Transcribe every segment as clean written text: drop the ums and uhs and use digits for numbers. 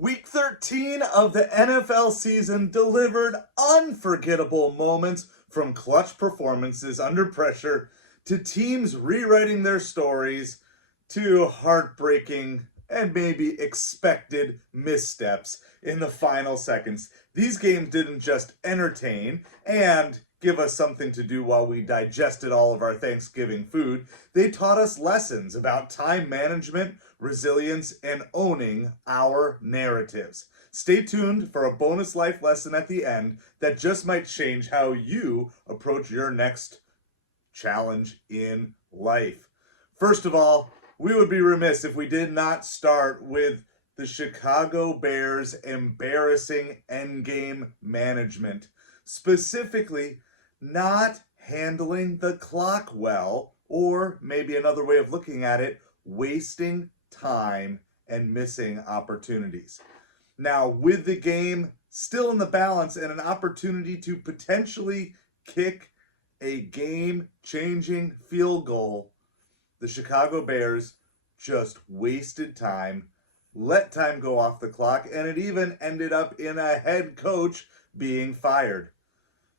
Week 13 of the NFL season delivered unforgettable moments from clutch performances under pressure to teams rewriting their stories to heartbreaking and maybe expected missteps in the final seconds. These games didn't just entertain and give us something to do while we digested all of our Thanksgiving food. They taught us lessons about time management, resilience, and owning our narratives. Stay tuned for a bonus life lesson at the end that just might change how you approach your next challenge in life. First of all, we would be remiss if we did not start with the Chicago Bears' embarrassing endgame management. Specifically, not handling the clock well, or maybe another way of looking at it, wasting time and missing opportunities. Now, with the game still in the balance and an opportunity to potentially kick a game-changing field goal, the Chicago Bears just wasted time, let time go off the clock, and it even ended up in a head coach being fired.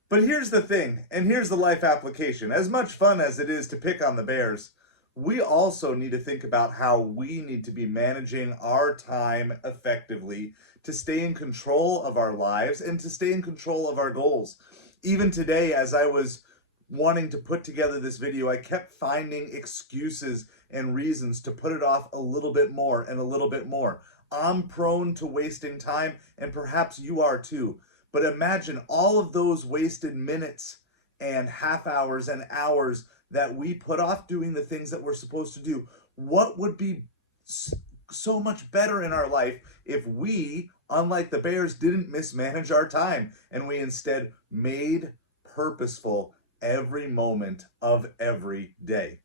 But here's the thing, and here's the life application. As much fun as it is to pick on the Bears, we also need to think about how we need to be managing our time effectively to stay in control of our lives and to stay in control of our goals. Even today, as I was wanting to put together this video, I kept finding excuses and reasons to put it off a little bit more and a little bit more. I'm prone to wasting time, and perhaps you are too. But imagine all of those wasted minutes and half hours and hours that we put off doing the things that we're supposed to do. What would be so much better in our life if we, unlike the Bears, didn't mismanage our time and we instead made purposeful every moment of every day?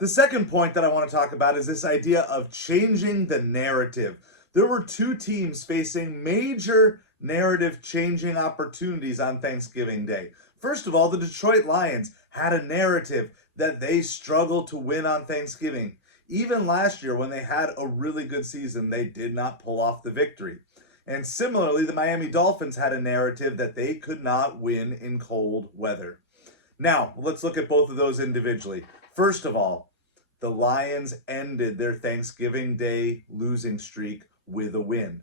The second point that I want to talk about is this idea of changing the narrative. There were two teams facing major narrative changing opportunities on Thanksgiving Day. First of all, the Detroit Lions had a narrative that they struggled to win on Thanksgiving. Even last year, when they had a really good season, they did not pull off the victory. And similarly, the Miami Dolphins had a narrative that they could not win in cold weather. Now, let's look at both of those individually. First of all, the Lions ended their Thanksgiving Day losing streak with a win.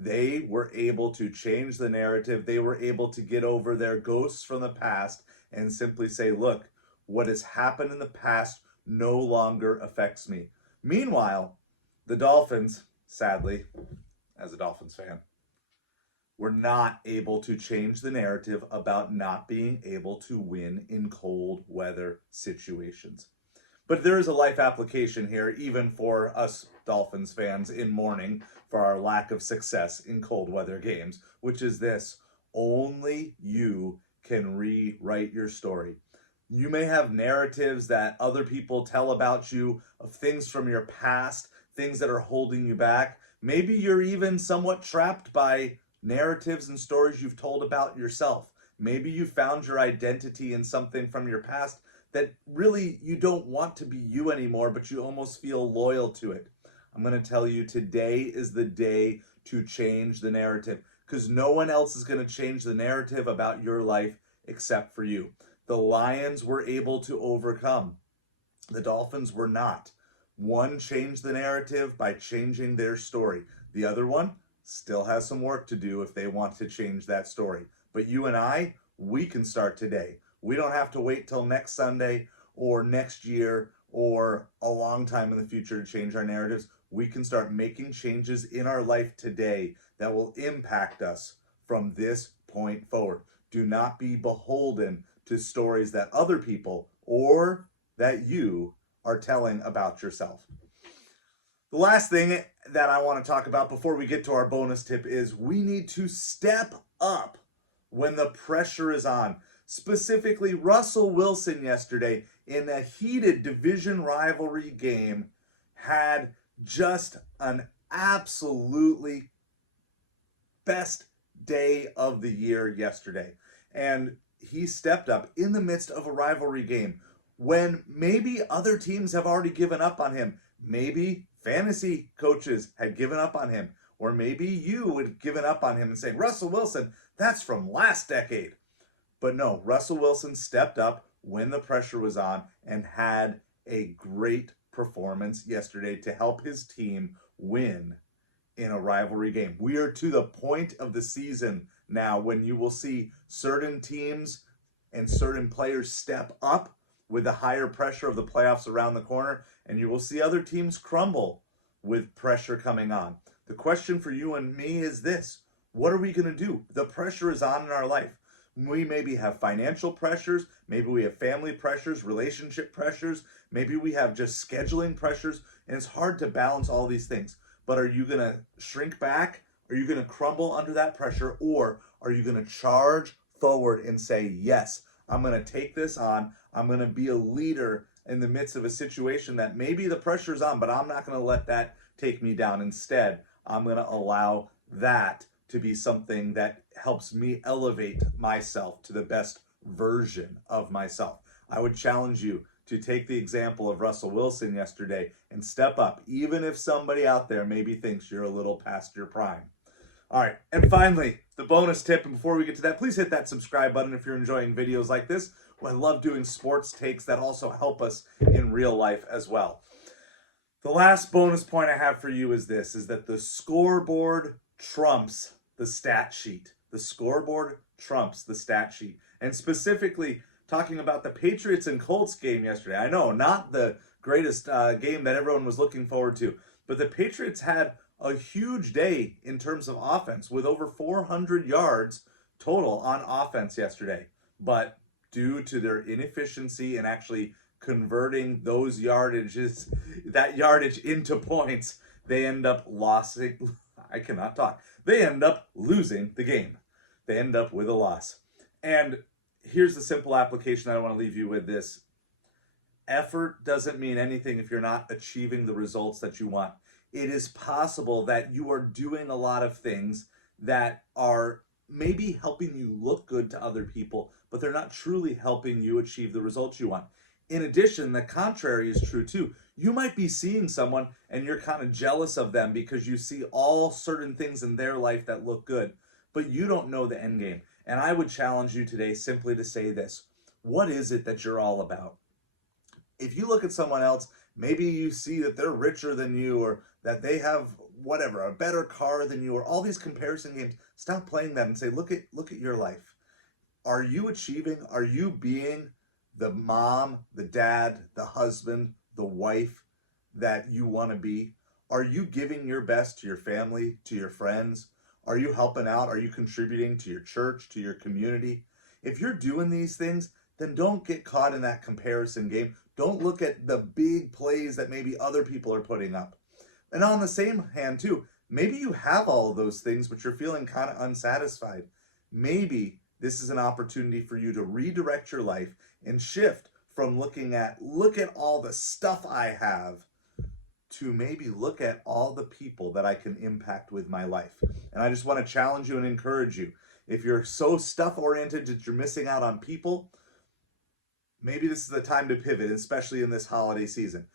They were able to change the narrative. They were able to get over their ghosts from the past and simply say, look, what has happened in the past no longer affects me. Meanwhile, the Dolphins, sadly, as a Dolphins fan, were not able to change the narrative about not being able to win in cold weather situations. But there is a life application here, even for us Dolphins fans in mourning for our lack of success in cold weather games, which is this: only you can rewrite your story. You may have narratives that other people tell about you of things from your past, things that are holding you back. Maybe you're even somewhat trapped by narratives and stories you've told about yourself. Maybe you found your identity in something from your past that really you don't want to be you anymore, but you almost feel loyal to it. I'm going to tell you, today is the day to change the narrative, because no one else is going to change the narrative about your life except for you. The Lions were able to overcome. The Dolphins were not. One changed the narrative by changing their story. The other one still has some work to do if they want to change that story. But you and I, we can start today. We don't have to wait till next Sunday or next year or a long time in the future to change our narratives. We can start making changes in our life today that will impact us from this point forward. Do not be beholden to stories that other people or that you are telling about yourself. The last thing that I want to talk about before we get to our bonus tip is we need to step up when the pressure is on. Specifically, Russell Wilson yesterday in a heated division rivalry game had just an absolutely best day of the year yesterday. And he stepped up in the midst of a rivalry game when maybe other teams have already given up on him. Maybe fantasy coaches had given up on him. Or maybe you would have given up on him and saying, Russell Wilson, that's from last decade. But no, Russell Wilson stepped up when the pressure was on and had a great performance yesterday to help his team win in a rivalry game. We are to the point of the season now when you will see certain teams and certain players step up with the higher pressure of the playoffs around the corner, and you will see other teams crumble with pressure coming on. The question for you and me is this: what are we going to do? The pressure is on in our life. We maybe have financial pressures, maybe we have family pressures, relationship pressures, maybe we have just scheduling pressures, and it's hard to balance all these things. But are you going to shrink back? Are you going to crumble under that pressure? Or are you going to charge forward and say, yes, I'm going to take this on. I'm going to be a leader in the midst of a situation that maybe the pressure's on, but I'm not going to let that take me down. Instead, I'm going to allow that to be something that helps me elevate myself to the best version of myself. I would challenge you to take the example of Russell Wilson yesterday and step up, even if somebody out there maybe thinks you're a little past your prime. All right, and finally, the bonus tip, and before we get to that, please hit that subscribe button if you're enjoying videos like this. Well, I love doing sports takes that also help us in real life as well. The last bonus point I have for you is this, is that the scoreboard trumps the stat sheet. The scoreboard trumps the stat sheet. And specifically, talking about the Patriots and Colts game yesterday. I know, not the greatest game that everyone was looking forward to, but the Patriots had a huge day in terms of offense with over 400 yards total on offense yesterday. But due to their inefficiency in actually converting those yardages, that yardage into points, they end up losing. I cannot talk. They end up losing the game. They end up with a loss. And here's the simple application I want to leave you with this. Effort doesn't mean anything if you're not achieving the results that you want. It is possible that you are doing a lot of things that are maybe helping you look good to other people, but they're not truly helping you achieve the results you want. In addition, the contrary is true too. You might be seeing someone and you're kind of jealous of them because you see all certain things in their life that look good, but you don't know the end game. And I would challenge you today simply to say this: what is it that you're all about? If you look at someone else, maybe you see that they're richer than you, or that they have whatever, a better car than you, or all these comparison games. Stop playing that and say, look at your life. Are you achieving? Are you being the mom, the dad, the husband, the wife that you want to be? Are you giving your best to your family, to your friends? Are you helping out? Are you contributing to your church, to your community? If you're doing these things, then don't get caught in that comparison game. Don't look at the big plays that maybe other people are putting up. And on the same hand too, maybe you have all of those things, but you're feeling kind of unsatisfied. Maybe this is an opportunity for you to redirect your life and shift from look at all the stuff I have, to maybe look at all the people that I can impact with my life. And I just want to challenge you and encourage you. If you're so stuff-oriented that you're missing out on people, maybe this is the time to pivot, especially in this holiday season.